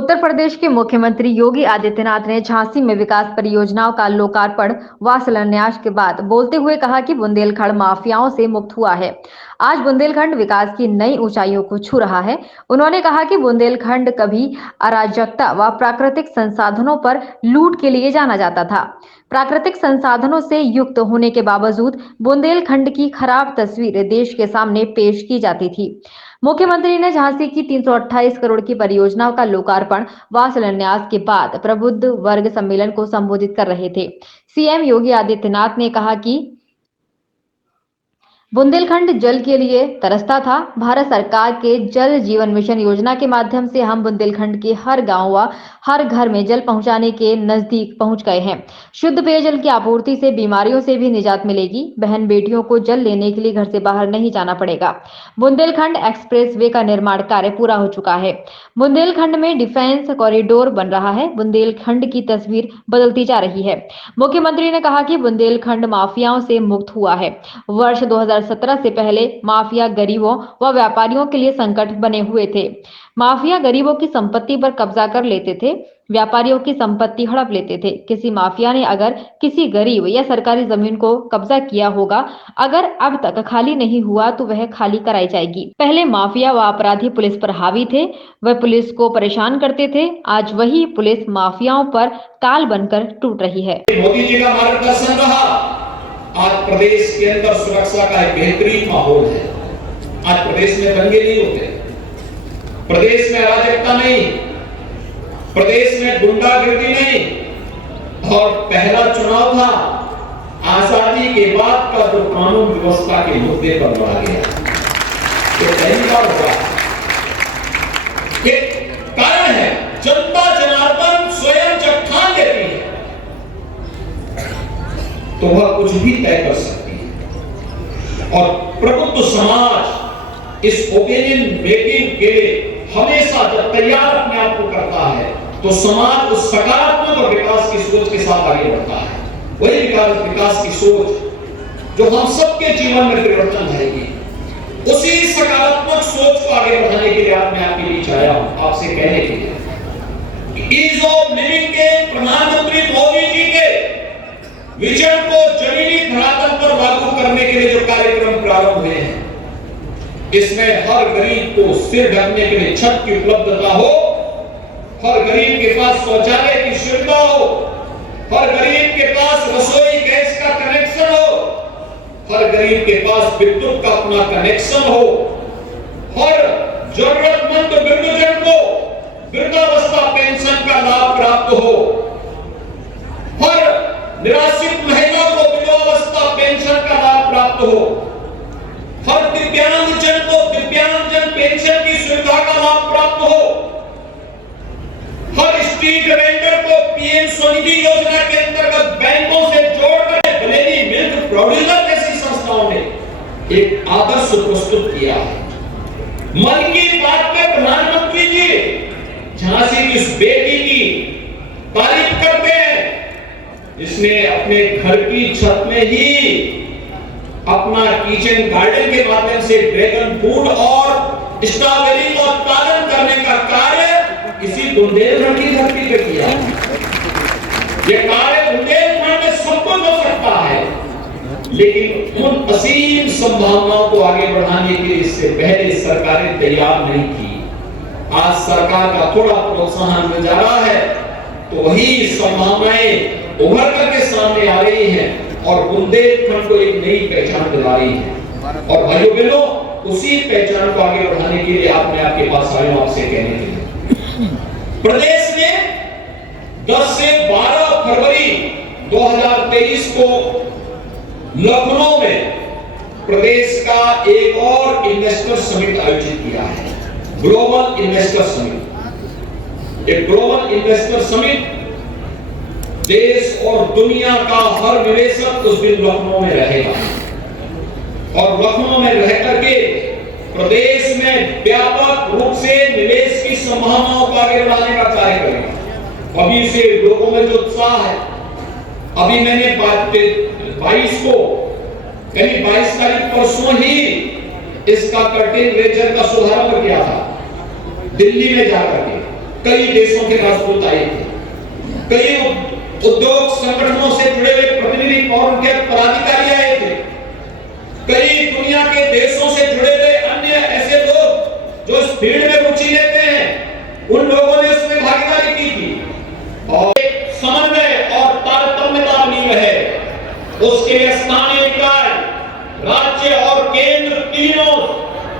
उत्तर प्रदेश के मुख्यमंत्री योगी आदित्यनाथ ने झांसी में विकास परियोजनाओं का लोकार्पण व शिलान्यास के बाद बोलते हुए कहा कि बुंदेलखंड माफियाओं से मुक्त हुआ है। आज बुंदेलखंड विकास की नई ऊंचाइयों को छू रहा है। उन्होंने कहा कि बुंदेलखंड कभी अराजकता व प्राकृतिक संसाधनों पर लूट के लिए जाना जाता था। प्राकृतिक संसाधनों से युक्त होने के बावजूद बुंदेलखंड की खराब तस्वीर देश के सामने पेश की जाती थी। मुख्यमंत्री ने झांसी की 328 करोड़ की परियोजनाओं का लोकार्पण व शिलान्यास के बाद प्रबुद्ध वर्ग सम्मेलन को संबोधित कर रहे थे। सीएम योगी आदित्यनाथ ने कहा कि बुंदेलखंड जल के लिए तरसता था। भारत सरकार के जल जीवन मिशन योजना के माध्यम से हम बुंदेलखंड के हर गांव व हर घर में जल पहुंचाने के नजदीक पहुंच गए हैं। शुद्ध पेयजल की आपूर्ति से बीमारियों से भी निजात मिलेगी। बहन बेटियों को जल लेने के लिए घर से बाहर नहीं जाना पड़ेगा। बुंदेलखंड एक्सप्रेस वे का निर्माण कार्य पूरा हो चुका है। बुंदेलखंड में डिफेंस कॉरिडोर बन रहा है। बुंदेलखंड की तस्वीर बदलती जा रही है। मुख्यमंत्री ने कहा कि बुंदेलखंड माफियाओं से मुक्त हुआ है। वर्ष 2017 से पहले माफिया गरीबों व व्यापारियों के लिए संकट बने हुए थे। माफिया गरीबों की संपत्ति पर कब्जा कर लेते थे, व्यापारियों की संपत्ति हड़प लेते थे। किसी माफिया ने अगर किसी गरीब या सरकारी जमीन को कब्जा किया होगा, अगर अब तक खाली नहीं हुआ तो वह खाली कराई जाएगी। पहले माफिया व अपराधी पुलिस पर हावी थे, वह पुलिस को परेशान करते थे। आज वही पुलिस माफियाओं पर काल बनकर टूट रही है। मोदी जी का मार्गदर्शन रहा, आज प्रदेश के अंदर सुरक्षा का एक बेहतरीन माहौल है। आज प्रदेश में दंगे नहीं होते, प्रदेश में अराजकता नहीं, प्रदेश में गुंडागिर्दी नहीं। और पहला चुनाव था आजादी के बाद का जो कानून व्यवस्था के मुद्दे पर लड़ा गया, ये पहली बार हुआ। ये कारण है जनता जनार्दन स्वयं जब ठान लेती है तो वह कुछ भी तय कर सकती है। और प्रबुद्ध समाज इस ओपिनियन मेकिंग के लिए हमेशा जब तैयार अपने आप को करता है तो समाज उस सकारात्मक और विकास की सोच के साथ आगे बढ़ता है। वही विकास की सोच जो हम सबके जीवन में परिवर्तन लाएगी, उसी सकारात्मक सोच को आगे बढ़ाने के लिए मैं आपके बीच आया हूं, आपसे कहने के लिए ईज ऑफ लिविंग के प्रधानमंत्री मोदी जी के विजन को जमीनी धरातल पर लागू करने के लिए जो कार्यक्रम प्रारंभ हुए हैं, इसमें हर गरीब को सिर ढकने के लिए छत की उपलब्धता हो, हर गरीब के पास शौचालय की सुविधा हो, हर गरीब के पास रसोई गैस का कनेक्शन हो, हर गरीब के पास विद्युत का अपना कनेक्शन हो, हर जरूरतमंद वृद्धजन को वृद्धावस्था पेंशन का लाभ प्राप्त हो, हर निराश्रित महिला को विधवावस्था पेंशन का लाभ प्राप्त हो, हर दिव्यांगजन को दिव्यांगजन पेंशन की सुविधा का लाभ प्राप्त हो, हर स्ट्रीट वेंडर को पीएम स्वनिधि योजना के अंतर्गत बैंकों से जोड़कर बनेली मिल्क प्रोड्यूसर जैसी संस्थाओं ने एक आदर्श प्रस्तुत किया है। मन की बात में प्रधानमंत्री जी झांसी की उस बेटी की तारीफ करते हैं जिसने अपने घर की छत में ही अपना किचन गार्डन के माध्यम से ड्रैगन फ्रूट और स्ट्रॉबेरी का उत्पादन करने का कार्य इसी बुंदेलखंड की धरती पे किया। ये कार्य बुंदेलखंड में सब कुछ हो सकता है, लेकिन उन असीम संभावनाओं को आगे बढ़ाने के लिए इससे पहले सरकारें तैयार नहीं थी। आज सरकार का थोड़ा प्रोत्साहन मिल जा रहा है तो वही संभावनाएं उभर करके सामने आ रही हैं और बुंदेलखंड को एक नई पहचान दिला रही है। और भाइयों बहनों, उसी पहचान को आगे बढ़ाने के लिए मैं आपके पास आया हूं आपसे कहने के लिए। प्रदेश में 10 से 12 फरवरी 2023 को लखनऊ में प्रदेश का एक और इन्वेस्टर समिट आयोजित किया है, ग्लोबल इन्वेस्टर समिट। एक ग्लोबल इन्वेस्टर समिट देश और दुनिया का हर निवेशक उस दिन लखनऊ में रहेगा और लखनऊ में रह करके प्रदेश में व्यापक रूप से निवेश की संभावनाओं को आगे बढ़ाने का कार्य करेगा। अभी से लोगों में जो उत्साह है, अभी मैंने 22 को यानी 22 तारीख परसों ही इसका कर्टेन रेजर का शुभारंभ किया था दिल्ली में जाकर के। कई देशों के राजदूत आए थे, कई उद्योग संगठनों से जुड़े हुए प्रतिनिधि और उनके पदाधिकारी आए थे, कई दुनिया के देशों से जुड़े हुए अन्य ऐसे लोग जो इस भीड़ में रुचि लेते हैं, उन लोगों ने उसमें भागीदारी की थी और समन्वय और तारतम्यता नींव है। उसके लिए स्थानीय निकाय, राज्य और केंद्र तीनों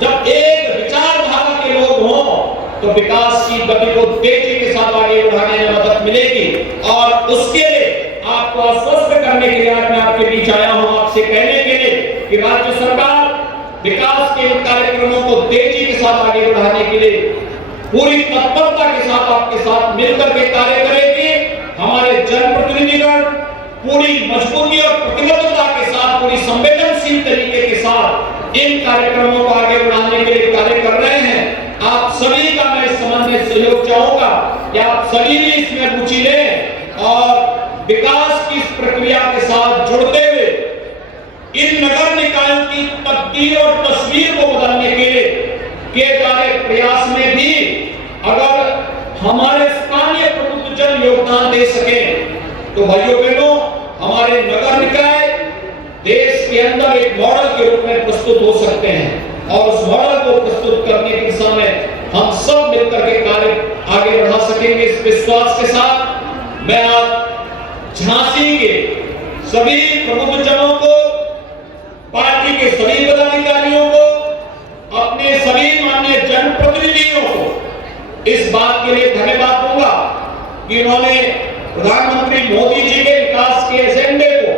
जब एक विचारधारा के लोग हों तो विकास की गति को तेजी के साथ आगे बढ़ाने में मदद मिलेगी। और उसके लिए आपको आश्वस्त करने के लिए आज मैं आपके बीच आया हूं, आपसे कहने के लिए कि राज्य सरकार विकास के कार्यक्रमों को तेजी के साथ आगे बढ़ाने के लिए पूरी तत्परता के साथ आपके साथ मिलकर के कार्य करेगी। हमारे जनप्रतिनिधिगण पूरी मजबूती और प्रतिबद्धता के साथ, पूरी संवेदनशील तरीके के साथ इन कार्यक्रमों को आगे बढ़ाने के लिए कार्य कर रहे हैं। आप सभी का मैं इस संबंध में सहयोग चाहूंगा कि आप सभी भी इसमें रुचि लें और विकास की इस प्रक्रिया के साथ जुड़ते हुए इन नगर निकायों की तकदीर और तस्वीर को बदलने के लिए किए जा रहे प्रयास में भी अगर हमारे स्थानीय प्रबुद्धजन योगदान दे सके तो भाइयों बहनों, हमारे नगर निकाय देश के अंदर एक मॉडल के रूप में प्रस्तुत हो सकते हैं और उस मॉडल को प्रस्तुत करने की दिशा में हम सब मिलकर के कार्य आगे बढ़ा सकेंगे। इस विश्वास के साथ मैं आज झांसी के सभी प्रबुद्धजनों को, पार्टी के सभी पदाधिकारियों को, अपने सभी माननीय जनप्रतिनिधियों को इस बात के लिए धन्यवाद दूंगा कि उन्होंने प्रधानमंत्री मोदी जी के विकास के एजेंडे को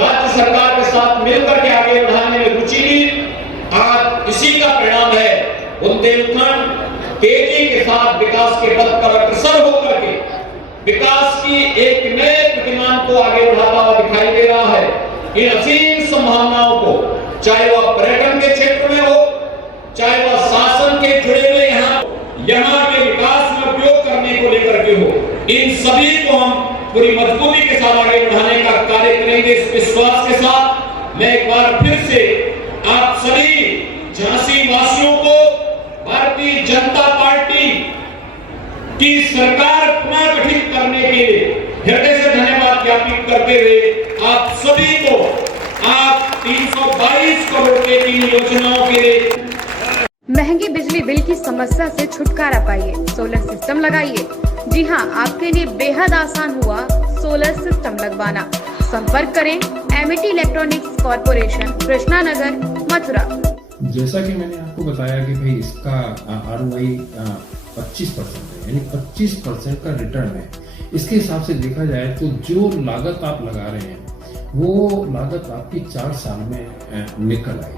राज्य सरकार के साथ मिलकर के आगे बढ़ाने में रुचि ली। आज इसी का परिणाम है बुंदेलखंड तेजी के साथ विकास के पथ पर अग्रसर होकर के विकास की एक नए प्रतिमान को आगे बढ़ाता हुआ दिखाई दे रहा है। इन असीम संभावनाओं को, चाहे वह पर्यटन के क्षेत्र में हो, चाहे वह शासन के जुड़े हुए यहाँ के विकास में उपयोग करने को लेकर के हो, इन सभी को हम पूरी मजबूती के साथ आगे बढ़ाने का कार्य करेंगे। इस विश्वास के साथ मैं एक बार फिर से आप सभी झांसी वासियों को भारतीय जनता पार्टी की सरकार पुनः गठित करने के लिए हृदय से धन्यवाद ज्ञापित करते हुए आप सभी को आप 322 करोड़ के 3 योजनाओं के लिए महंगी बिजली बिल की समस्या से छुटकारा पाइए, सोलर सिस्टम लगाइए। जी हां, आपके लिए बेहद आसान हुआ सोलर सिस्टम लगवाना। संपर्क करें MET electronics corporation, Krishna Nagar, Mathura. जैसा कि मैंने आपको बताया कि भाई इसका ROI 25% है, यानी 25% का रिटर्न है। इसके हिसाब से देखा जाए तो जो लागत आप लगा रहे हैं वो लागत आपकी 4 साल में निकल आएगी।